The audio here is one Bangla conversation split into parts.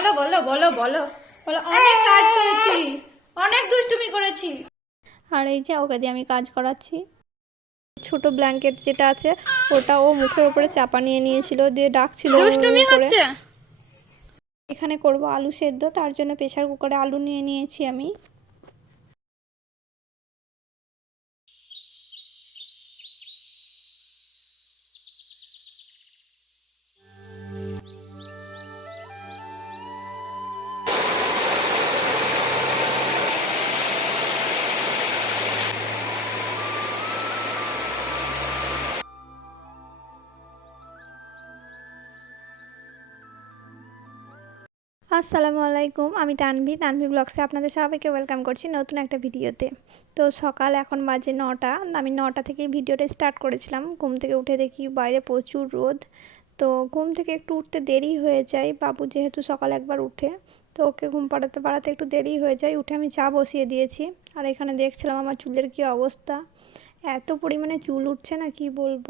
বলো বলো বলো বলো। বলো অনেক কাজ করেছি। অনেক দুষ্টুমি করেছি। আর এই যে ওকে দিয়ে আমি কাজ করাচ্ছি। ছোট ব্ল্যাঙ্কেট যেটা আছে ওটা ও মুখের উপরে চাপা নিয়ে নিয়েছিল দিয়ে ডাকছিল দুষ্টুমি। হচ্ছে? এখানে করব আলু সেদ্ধ তার জন্য প্রেশার কুকারে আলু নিয়ে নিয়েছি আমি। আসসালামু আলাইকুম আমি তানভি। তানভি ব্লগসে আপনাদের সবাইকে ওয়েলকাম করছি নতুন একটা ভিডিওতে। তো সকাল এখন বাজে নটা, আমি নটা থেকে ভিডিওটা স্টার্ট করেছিলাম। ঘুম থেকে উঠে দেখি বাইরে প্রচুর রোদ। তো ঘুম থেকে একটু উঠতে দেরি হয়ে যায়, বাবু যেহেতু সকাল একবার উঠে, তো ওকে ঘুম পাড়াতে পাড়াতে একটু দেরি হয়ে যায়। উঠে আমি চা বসিয়ে দিয়েছি। আর এখানে দেখছিলাম আমার চুলের কী অবস্থা। এত পরিমাণে চুল উঠছে না, কি বলব?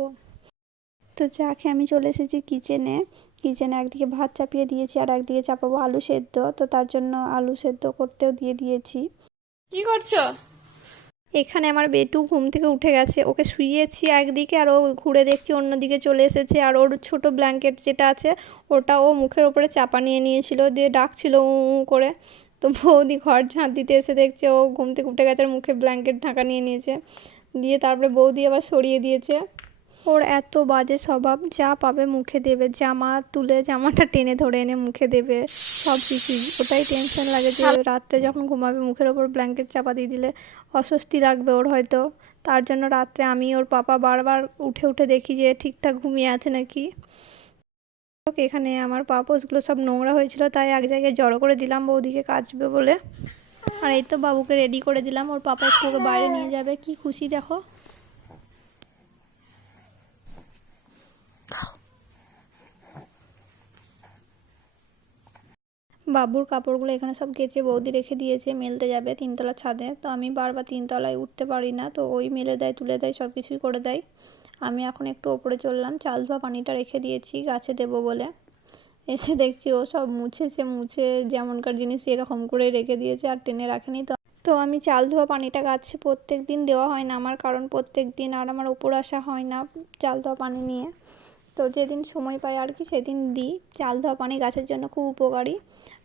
তো চা খেয়ে আমি চলে এসেছি কিচেনে কিচেনে একদিকে ভাত চাপিয়ে দিয়েছি আর একদিকে চাপাবো আলু সেদ্ধ। তো তার জন্য আলু সেদ্ধ করতেও দিয়ে দিয়েছি। কি করছ? এখানে আমার বেটু ঘুম থেকে উঠে গেছে। ওকে শুইয়েছি একদিকে আর ও ঘুরে দেখছি অন্যদিকে চলে এসেছে। আর ওর ছোট ব্ল্যাঙ্কেট যেটা আছে ওটা ও মুখের ওপরে চাপা নিয়ে নিয়েছিল। দিয়ে ডাকছিল উ উ করে। তো বৌদি ঘর ঝাঁট দিতে এসে দেখছে ও ঘুম থেকে উঠে গেছে আর মুখে ব্ল্যাঙ্কেট ঢাকা নিয়ে নিয়েছে। দিয়ে তারপরে বৌদি আবার সরিয়ে দিয়েছে। ওর এত বাজে স্বভাব যা পাবে মুখে দেবে। জামা তুলে জামাটা টেনে ধরে এনে মুখে দেবে সব কিছুই ওটাই টেনশন লাগে যে রাত্রে যখন ঘুমাবে মুখের ওপর ব্ল্যাঙ্কেট চাপা দিয়ে দিলে অস্বস্তি লাগবে ওর হয়তো। তার জন্য রাত্রে আমি ওর পাপা বারবার উঠে উঠে দেখি যে ঠিকঠাক ঘুমিয়ে আছে নাকি। এখানে আমার পাপোসগুলো সব নোংরা হয়েছিল তাই এক জায়গায় জড়ো করে দিলাম বৌদিকে কাচবে বলে। আর এই তো বাবুকে রেডি করে দিলাম ওর পাপা একটু বাইরে নিয়ে যাবে। কি খুশি দেখো। বাবুর কাপড়গুলো এখানে সব কেচে বৌদি রেখে দিয়েছে, মেলতে যাবে তিনতলা ছাদে। তো আমি বারবার তিনতলায় উঠতে পারি না, তো ওই মেলে দেয়, তুলে দেয়, সব কিছুই করে দেয়। আমি এখন একটু ওপরে চললাম, চাল ধোয়া পানিটা রেখে দিয়েছি গাছে দেবো বলে। এসে দেখছি ও সব মুছেছে, মুছে যেমনকার জিনিস এরকম করে রেখে দিয়েছে আর টেনে রাখেনি তো। তো আমি চাল ধোয়া পানিটা গাছে প্রত্যেক দিন দেওয়া হয় না আমার, কারণ প্রত্যেক দিন আর আমার ওপর আসা হয় না চাল ধোয়া পানি নিয়ে। তো যেদিন সময় পাই আর কি সেদিন দিই। চাল ধোয়া পানি গাছের জন্য খুব উপকারী।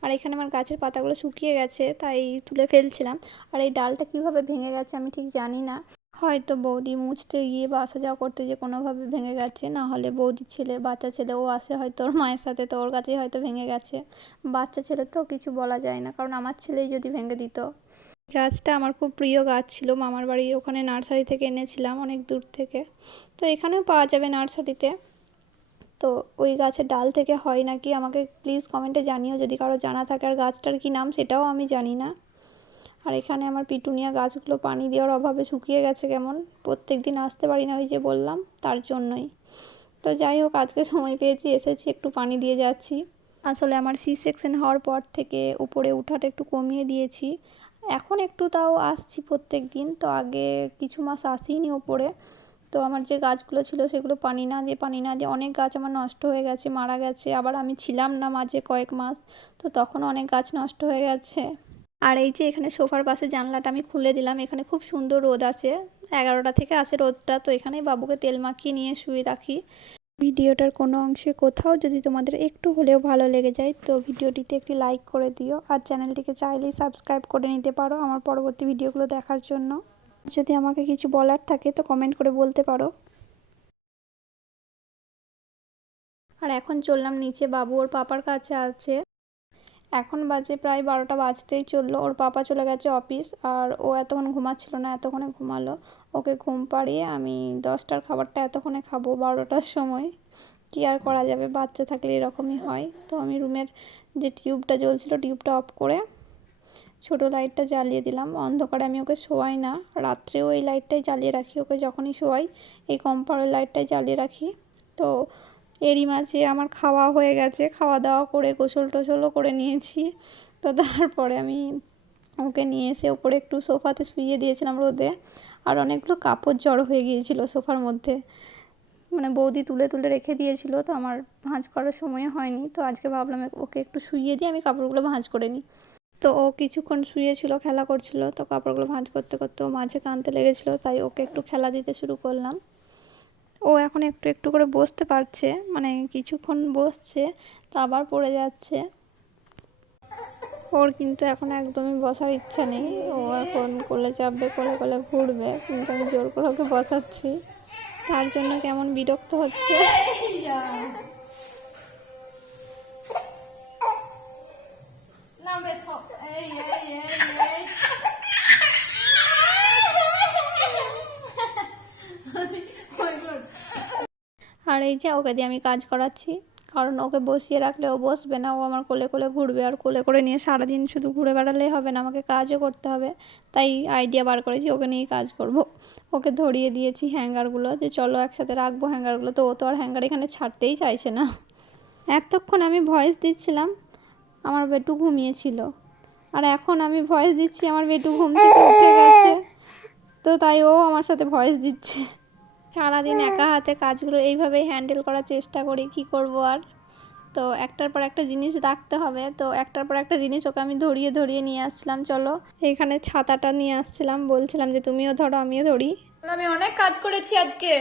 আর এখানে আমার গাছের পাতাগুলো শুকিয়ে গেছে, তাই তুলে ফেলছিলাম। আর এই ডালটা কীভাবে ভেঙে গেছে আমি ঠিক জানি না। হয়তো বৌদি মুছতে গিয়ে বা আসা যাওয়া করতে গিয়ে কোনোভাবে ভেঙে গেছে। না হলে বৌদির ছেলে, বাচ্চা ছেলে, ও আসে হয়তো ওর মায়ের সাথে, তো ওর কাছেই হয়তো ভেঙে গেছে। বাচ্চা ছেলে তো কিছু বলা যায় না, কারণ আমার ছেলেই যদি ভেঙে দিত। গাছটা আমার খুব প্রিয় গাছ ছিল, মামার বাড়ির ওখানে নার্সারি থেকে এনেছিলাম অনেক দূর থেকে। তো এখানেও পাওয়া যাবে নার্সারিতে। তো ওই গাছের ডাল থেকে হয় নাকি? আমাকে প্লিজ কমেন্টে জানিও যদি কারও জানা থাকে। আর গাছটার কী নাম সেটাও আমি জানি না। আর এখানে আমার পিটুনিয়া গাছগুলো পানি দেওয়ার অভাবে শুকিয়ে গেছে কেমন? প্রত্যেক দিন আসতে পারি না ওই যে বললাম, তার জন্যই। তো যাই হোক, আজকে সময় পেয়েছি, এসেছি, একটু পানি দিয়ে যাচ্ছি। আসলে আমার সি সেকশন হওয়ার পর থেকে উপরে উঠাটা একটু কমিয়ে দিয়েছি। এখন একটু তাও আসছি প্রত্যেক দিন তো আগে কিছু মাস আসিনি ওপরে তো আমার যে গাছগুলো ছিল সেগুলো পানি না দিয়ে, পানি না দিয়ে অনেক গাছ আমার নষ্ট হয়ে গেছে, মারা গেছে। আবার আমি ছিলাম না মাঝে কয়েক মাস, তো তখন অনেক গাছ নষ্ট হয়ে গেছে। আর এই যে এখানে সোফার পাশে জানলাটা আমি খুলে দিলাম, এখানে খুব সুন্দর রোদ আছে। এগারোটা থেকে আসে রোদটা, তো এখানে বাবুকে তেল মাখিয়ে নিয়ে শুয়ে রাখি। ভিডিওটার কোনো অংশে কোথাও যদি তোমাদের একটু হলেও ভালো লেগে যায়, তো ভিডিওটিতে একটি লাইক করে দিও। আর চ্যানেলটিকে চাইলেই সাবস্ক্রাইব করে নিতে পারো আমার পরবর্তী ভিডিওগুলো দেখার জন্য। যদি আমাকে কিছু বলার থাকে তো কমেন্ট করে বলতে পারো। আর এখন চললাম নিচে, বাবু ওর পাপার কাছে আছে। এখন বাজে প্রায় বারোটা বাজতেই চলল। ওর পাপা চলে গেছে অফিস আর ও এতক্ষণ ঘুমাচ্ছিল না, এতক্ষণে ঘুমালো। ওকে ঘুম পাড়িয়ে আমি দশটার খাবারটা এতক্ষণে খাব বারোটার সময়। কী আর করা যাবে? বাচ্চা থাকলে এরকমই হয়। তো আমি রুমের যে টিউবটা জ্বলছিল টিউবটা অফ করে ছোটো লাইটটা জ্বালিয়ে দিলাম। অন্ধকারে আমি ওকে শোয়াই না। রাত্রেও এই লাইটটাই জ্বালিয়ে রাখি, ওকে যখনই শোয়াই, এই কম্পারের লাইটটাই জ্বালিয়ে রাখি। তো এরই মাঝে আমার খাওয়া হয়ে গেছে, খাওয়া দাওয়া করে গোসল টোসলও করে নিয়েছি। তো তারপরে আমি ওকে নিয়ে এসে ওপরে একটু সোফাতে শুইয়ে দিয়েছিলাম রোদে। আর অনেকগুলো কাপড় জড়ো হয়ে গিয়েছিল সোফার মধ্যে। মানে বৌদি তুলে তুলে রেখে দিয়েছিল, তো আমার ভাঁজ করার সময় হয়নি। তো আজকে ভাবলাম ওকে একটু শুইয়ে দিয়ে আমি কাপড়গুলো ভাঁজ করে নিই। তো ও কিছুক্ষণ শুয়েছিল খেলা করছিল, তো কাপড়গুলো ভাঁজ করতে করতে ও মাঝে কানতে লেগেছিলো, তাই ওকে একটু খেলা দিতে শুরু করলাম। ও এখন একটু একটু করে বসতে পারছে মানে কিছুক্ষণ বসছে, তো আবার পড়ে যাচ্ছে। ওর কিন্তু এখন একদমই বসার ইচ্ছা নেই, ও এখন কোলে চাপবে, কোলে কোলে ঘুরবে, কিন্তু আমি জোর করে ওকে বসাচ্ছি। তার জন্য কেমন বিরক্ত হচ্ছে। আর এই যে ওকে দিয়ে আমি কাজ করাচ্ছি। কারণ ওকে বসিয়ে রাখলে ও বসবে না, ও আমার কোলে কোলে ঘুরবে। আর কোলে করে নিয়ে সারাদিন শুধু ঘুরে বেড়ালেই হবে না, আমাকে কাজও করতে হবে। তাই আইডিয়া বার করেছি, ওকে নিয়েই কাজ করব। ওকে ধরিয়ে দিয়েছি হ্যাঙ্গারগুলো যে চলো একসাথে রাখব হ্যাঙ্গারগুলো তো ও তো আর হ্যাঙ্গার এখানে ছাড়তেই চাইছে না। এতক্ষণ আমি ভয়েস দিচ্ছিলাম, আমার বেটু ঘুমিয়েছিল। আর এখন আমি ভয়েস দিচ্ছি, আমার বেটু ঘুম থেকে উঠে গেছে। তো তাই ও আমার সাথে ভয়েস দিচ্ছে। সারাদিন একা হাতে কাজগুলো এইভাবেই হ্যান্ডেল করার চেষ্টা করি, কি করব আর? তো একটার পর একটা জিনিস রাখতে হবে, তো একটার পর একটা জিনিস ওকে আমি ধরিয়ে ধরিয়ে নিয়ে আসছিলাম, চলো। এইখানে ছাতাটা নিয়ে আসছিলাম, বলছিলাম যে তুমিও ধরো, আমিও ধরি। আমি অনেক কাজ করেছি আজকে।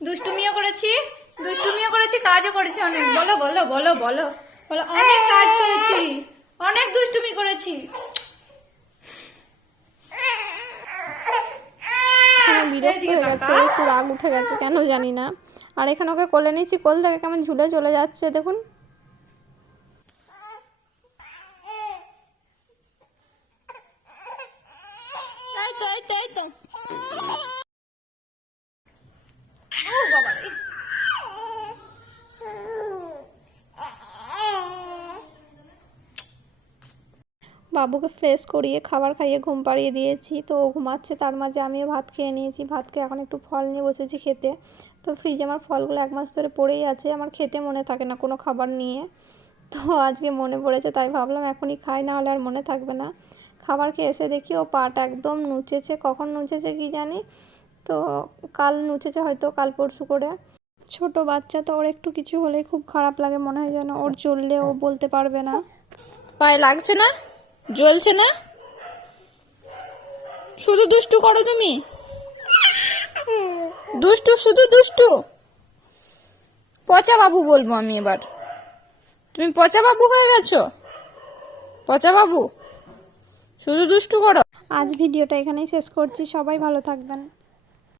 দুষ্টুমিও করেছি দুষ্টুমিও করেছি, কাজও করেছি অনেক। বলো বলো বলো বলো। বলো, অনেক কাজ করেছি। অনেক দুষ্টুমি করেছি। বিরক্ত হয়ে গেছে একটু রাগ উঠে গেছে কেন জানি না। আর এখানে ওকে কোলে নিচ্ছি কোল থেকে কেমন ঝুলে চলে যাচ্ছে দেখুন তাই তো এই তো এই তো ও বাবা রে। বাবুকে ফ্রেশ করিয়ে, খাবার খাইয়ে ঘুম পাড়িয়ে দিয়েছি। তো ও ঘুমাচ্ছে, তার মাঝে আমিও ভাত খেয়ে নিয়েছি। ভাত খেয়ে এখন একটু ফল নিয়ে বসেছি খেতে। তো ফ্রিজে আমার ফলগুলো এক মাস ধরে পড়েই আছে, আমার খেতে মনে থাকে না কোনো খাবার নিয়ে। তো আজকে মনে পড়েছে, তাই ভাবলাম এখনই খাই, না হলে আর মনে থাকবে না। খাবার খেয়ে এসে দেখি ও পাটা একদম নুচেছে। কখন নুচেছে কি জানি? তো কাল নুচেছে হয়তো, কাল পরশু করে। ছোট বাচ্চা তো ওর একটু কিছু হলেই খুব খারাপ লাগে, মনে হয় যেন ওর চললে ও বলতে পারবে না। পায়ে লাগছে না? জ্বলছে না? শুধু দুষ্টু করো তুমি। দুষ্টু, শুধু দুষ্টু। পচা বাবু বলব আমি এবার। তুমি পচা বাবু হয়ে গেছো? পচা বাবু, শুধু দুষ্টু করো। আজ ভিডিওটা এখানেই শেষ করছি। সবাই ভালো থাকবেন।